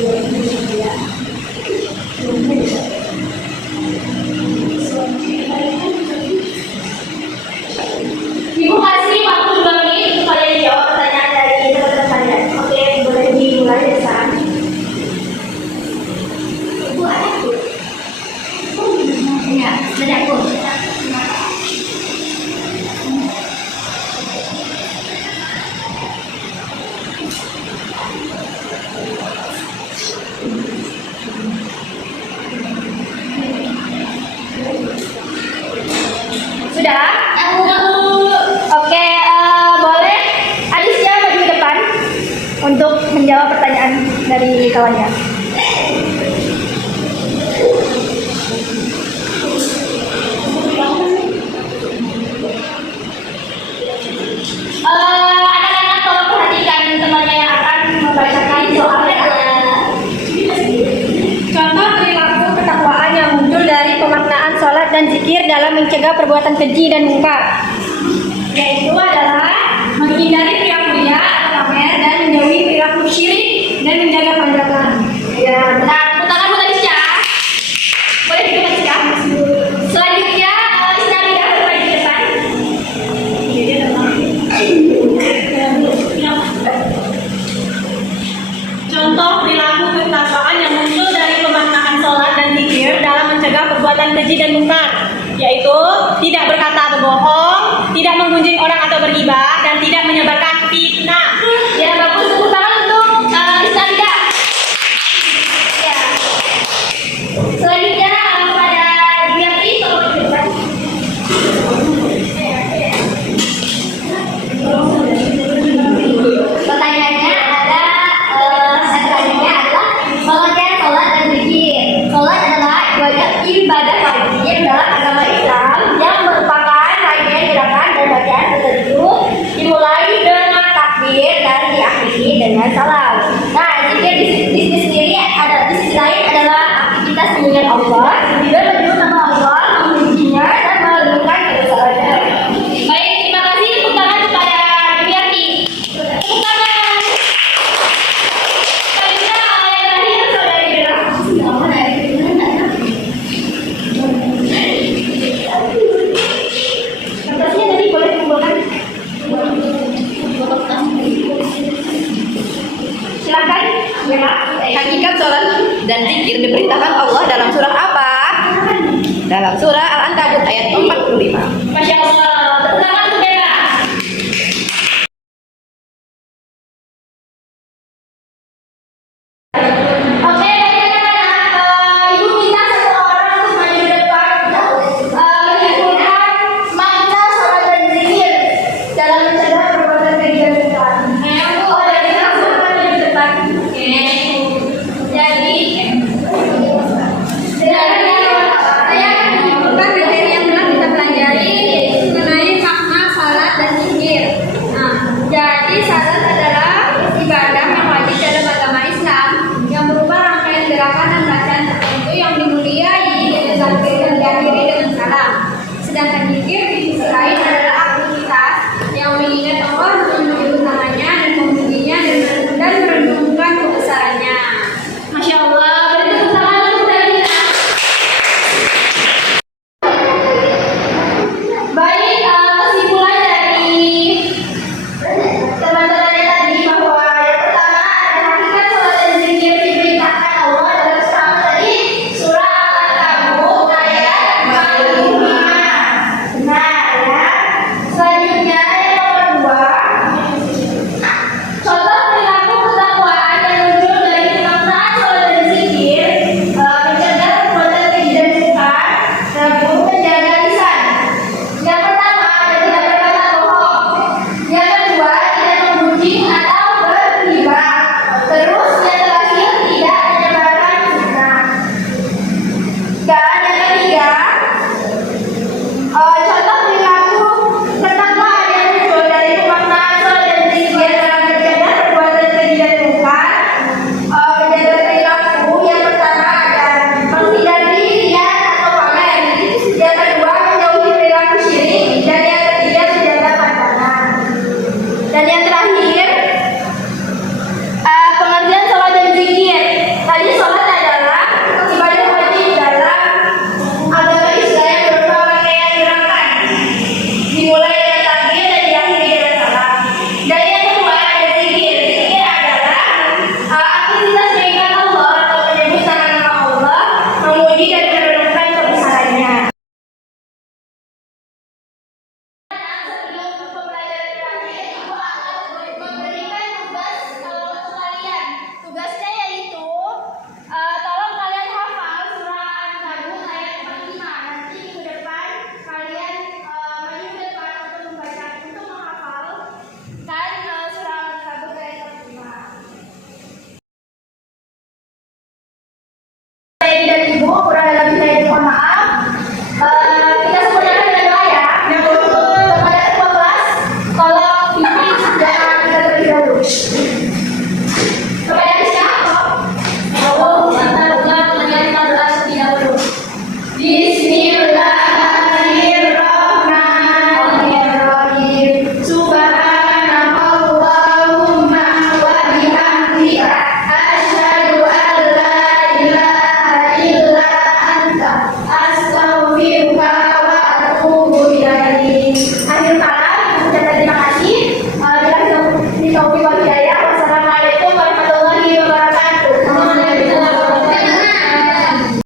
Ibu kasih waktu 2 menit untuk kalian jawab pertanyaan dari teman-teman kalian. Oke, boleh dimulai dari sekarang. Ibu ada aku. Ya, ada aku. Sudah? Oke, boleh Adisya maju ke depan untuk menjawab pertanyaan dari kawannya. Anak-anak tolong perhatikan temannya yang akan membacakan soalnya. Contoh perilaku ketakwaan yang muncul dari pemaknaan sholat dan zikir dalam mencegah perbuatan keji dan mungkar, yaitu adalah menghindari perilaku riya atau pamer dan menjauhi perilaku syirik dan menjaga pandangan. Ya, benar. Tangan buat Adisya. Boleh duduk Adisya. Selanjutnya, Isnabila bermaju ke depan. Contoh perilaku ketakwaan yang muncul dari pemaknaan sholat dan zikir dalam mencegah perbuatan keji dan mungkar, yaitu tidak berkata berbohong, tidak menggunjing orang atau bergibah, dan tidak menyebarkan fitnah. Ya, bagus. Tepuk tangan untuk Isnabila. Ya. Selanjutnya, pada Dwiarti, tolong duduk depan. Pertanyaannya adalah pengertian sholat dan zikir. Sholat adalah ibadah wajib dalam agama Islam yang merupakan rangkaian gerakan dan bacaan tertentu dimulai dengan takbir dan diakhiri dengan salam. Nah, zikir di sini sendiri di sisi lain adalah aktivitas mengingat Allah dan menyebut nama Allah, memujinya dan merenungkan kebesarannya. Baik, terima kasih. Tepuk tangan kepada Dwiarti. Tepuk tangan. Selanjutnya yang terakhir saudari Bella. Kertasnya tadi boleh kumpulkan. Silakan, Bella. Hakikat sholat dan zikir diperintahkan Allah dalam surah apa? Dalam surah Al-Ankabut ayat 45. Masya Allah. Tepuk tangan untuk Bella. Oke, bagaimana? Ibu minta satu orang untuk maju ke depan menyimpulkan makna sholat dan zikir dalam mencegah perbuatan keji dan mungkar. Bu, jadi langsung maju ke depan. Oke. Jadi, saya akan menyimpulkan materi yang telah kita pelajari mengenai makna di muka